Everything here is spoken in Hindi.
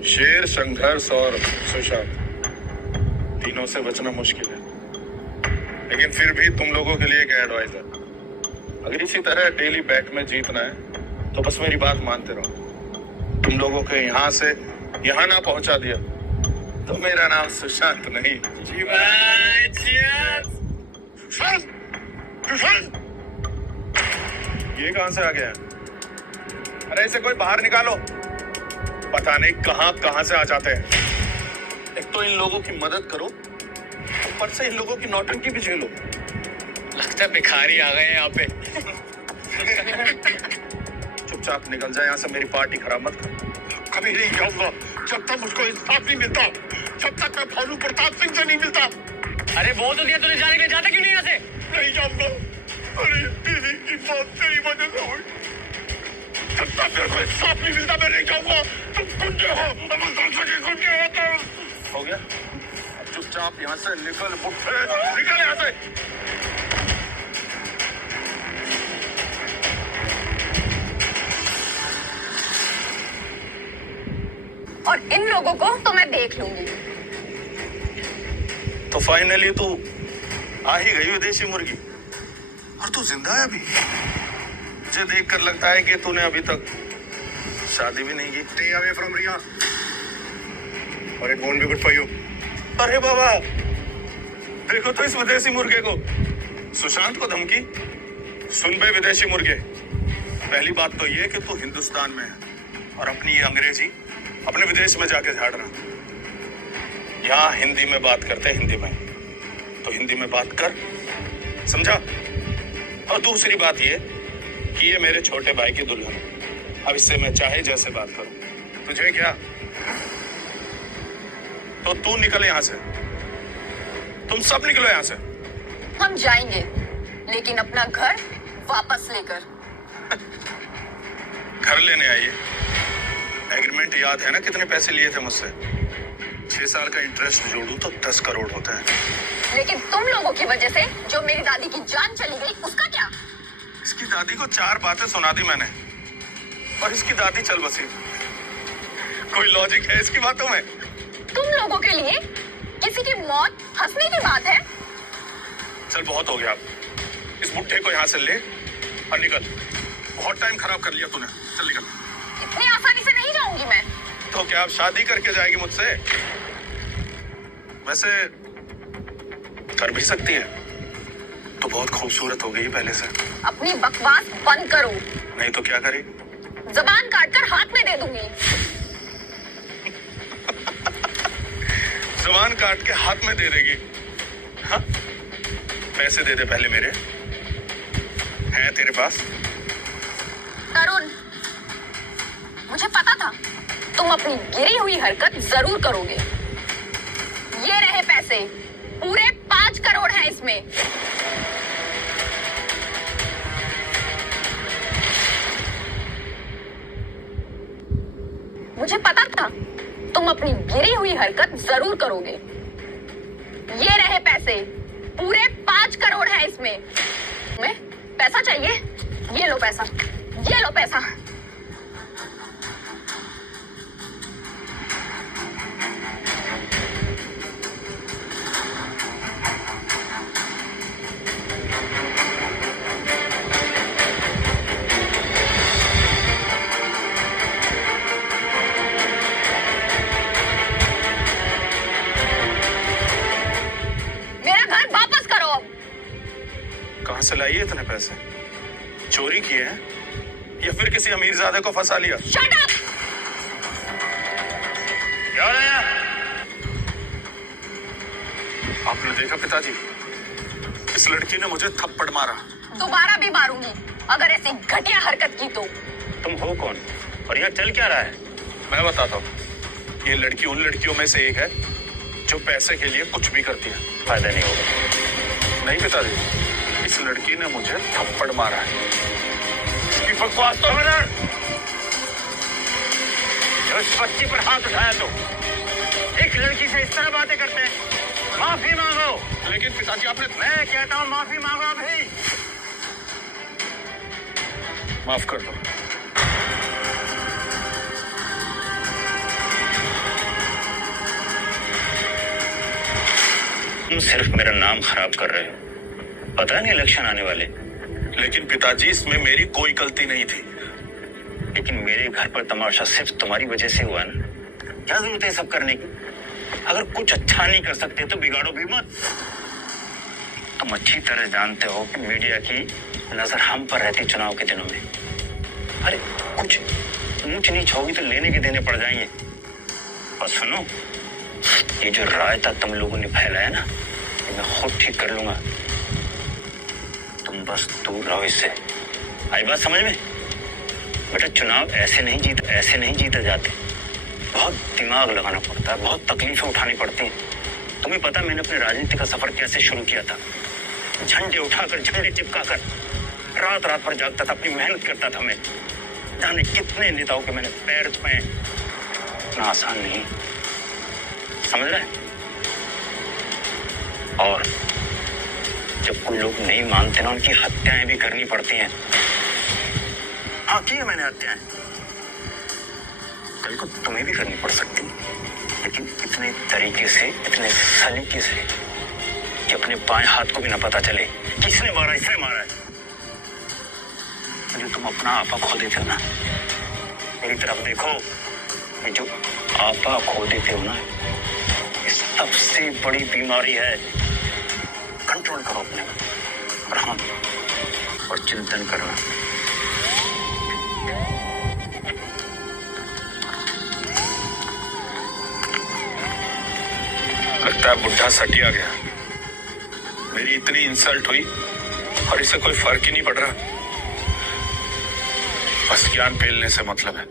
शेर, संघर्ष और सुशांत, तीनों से बचना मुश्किल है। लेकिन फिर भी तुम लोगों के लिए एक एडवाइजर, अगर इसी तरह डेली बैट में जीतना है तो बस मेरी बात मानते रहो। तुम लोगों के यहाँ से यहाँ ना पहुंचा दिया तो मेरा नाम सुशांत नहीं। सुशांत, सुशांत, ये कहां से आ गया? अरे इसे कोई बाहर निकालो, पता नहीं कहां कहां से आ जाते हैं। एक तो इन लोगों की मदद करो, ऊपर से इन लोगों की नौटंकी भी झेलो। लगता है भिखारी आ गए हैं यहाँ पे। चुपचाप निकल जाए यहाँ से, मेरी पार्टी खराब मत कर। कभी नहीं जाऊंगा जब तक मुझको इंसाफ नहीं मिलता, जब तक मैं भानु प्रताप सिंह से नहीं मिलता। अरे बोल तो दिया तूने जाने के लिए, जाता क्यों नहीं यहाँ से? नहीं जाऊंगा। अरे दीदी की मौत तेरी वजह से हुई, जब तक मेरे को इंसाफ नहीं मिलता मैं नहीं जाऊंगा। तुम गुंडे हो, अमर दासा के गुंडे हो तुम। हो गया, अब चुपचाप यहाँ से निकल, बुट्ठे निकल यहाँ से। और इन लोगों को तो मैं देख लूंगी। तो फाइनली तू आ ही गई विदेशी मुर्गी, और तू जिंदा है अभी। मुझे देखकर लगता है कि तूने अभी तक शादी भी नहीं की। Stay away from Riya. और it won't be good for you. अरे बाबा, देखो तो इस विदेशी मुर्गे को। सुशांत को धमकी, सुन बे विदेशी मुर्गे, पहली बात तो ये कि तू हिंदुस्तान में है और अपनी ये अंग्रेजी अपने विदेश में जाके झाड़ना। यहाँ हिंदी में बात करते हैं, हिंदी में, तो हिंदी में बात कर, समझा? और दूसरी बात ये कि ये मेरे छोटे भाई की दुल्हन है, अब इससे मैं चाहे जैसे बात करूं, तुझे क्या? तो तू निकल यहाँ से, तुम सब निकलो यहाँ से। हम जाएंगे, लेकिन अपना घर वापस लेकर। घर लेने आइए। एग्रीमेंट याद है ना कितने पैसे लिए थे मुझसे? 6 साल का इंटरेस्ट जोड़ू तो 10 करोड़ होता है। लेकिन तुम लोगों की वजह से जो मेरी दादी की जान चली गई, उसका क्या? इसकी दादी को 4 बातें सुना दी मैंने, और इसकी दादी चल बसी। कोई लॉजिक है इसकी बातों में? तुम लोगों के लिए किसी की मौत हंसने की बात है। चल बहुत हो गया, अब इस बुट्ठे को यहाँ से ले और निकल। बहुत टाइम खराब कर लिया तूने, चल निकल। इतनी आसानी से नहीं जाऊंगी मैं। तो क्या आप शादी करके जाएगी मुझसे? वैसे कर भी सकती है, तो बहुत खूबसूरत हो गई पहले से। अपनी बकवास बंद करो, नहीं तो क्या करी? जबान काटकर हाथ में दे दूंगी। जबान काट के हाथ में दे देगी? हाँ? पैसे दे दे पहले मेरे, हैं तेरे पास? तरुण, मुझे पता था तुम अपनी गिरी हुई हरकत जरूर करोगे। ये रहे पैसे, पूरे 5 करोड़ हैं इसमें। मुझे पता था तुम अपनी गिरी हुई हरकत जरूर करोगे। ये रहे पैसे, पूरे 5 करोड़ हैं इसमें। मैं पैसा चाहिए? ये लो पैसा, ये लो पैसा। कहां से लाई है इतने पैसे? चोरी किए हैं या फिर किसी अमीरजादे को फंसा लिया? Shut up! क्या हो रहा है? आपने देखा पिताजी, इस लड़की ने मुझे थप्पड़ मारा। दोबारा भी मारूंगी अगर ऐसी घटिया हरकत की तो। तुम हो कौन और यह चल क्या रहा है? मैं बताता हूँ। ये लड़की उन लड़कियों में से एक है जो पैसे के लिए कुछ भी करती है। फायदा नहीं होगा। नहीं पिताजी, इस लड़की ने मुझे थप्पड़ मारा है। इसकी बकवास तो है। जो इस बच्ची पर हाथ उठाया तो एक लड़की से इस तरह बातें करते हैं? माफी मांगो। लेकिन पिताजी आपने... मैं कहता हूँ माफी मांगो अभी। माफ कर दो। तुम सिर्फ मेरा नाम खराब कर रहे हो। पता नहीं इलेक्शन आने वाले, लेकिन पिताजी इसमें मेरी कोई गलती नहीं थी। लेकिन मेरे घर पर तमाशा सिर्फ तुम्हारी वजह से हुआ ना। क्या जरूरत है सब करने की? अगर कुछ अच्छा नहीं कर सकते तो बिगाड़ो भी मत। तुम अच्छी तरह जानते हो कि मीडिया की नजर हम पर रहती चुनाव के दिनों में। अरे कुछ ऊंच नीच होगी तो लेने के देने पड़ जाएंगे। और सुनो, ये जो रायता तुम लोगों ने फैलाया ना, ये मैं खुद ठीक कर लूंगा। तुम बस दूर रहो इससे। आई बात समझ में? बेटा, चुनाव ऐसे नहीं जीते जाते। बहुत दिमाग लगाना पड़ता है, बहुत तकलीफें उठानी पड़ती हैं। तुम्हें पता, मैंने अपने राजनीति का सफर कैसे शुरू किया था? झंडे उठाकर, झंडे चिपकाकर, रात रात भर जागता था, अपनी मेहनत करता था मैं। जाने कितने नेताओं के मैंने पैर छुए। इतना आसान नहीं, समझ रहे हैं? और जब कोई लोग नहीं मानते ना, उनकी हत्याएं भी करनी पड़ती हैं। हाँ, की है मैंने हत्याएं। कल को तुम्हें भी करनी पड़ सकती, लेकिन इतने तरीके से, इतने सलीके से कि अपने बाएं हाथ को भी ना पता चले किसने मारा, इसने मारा है। जो तुम अपना आपा खो देते हो ना, मेरी तरफ देखो। ये जो आपा खो देते हो ना, ये सबसे बड़ी बीमारी है। कंट्रोल करो अपने और हाँ, और चिंतन करना। लगता है बुढ़ा सटिया गया। मेरी इतनी इंसल्ट हुई और इसे कोई फर्क ही नहीं पड़ रहा। बस ज्ञान पेलने से मतलब है।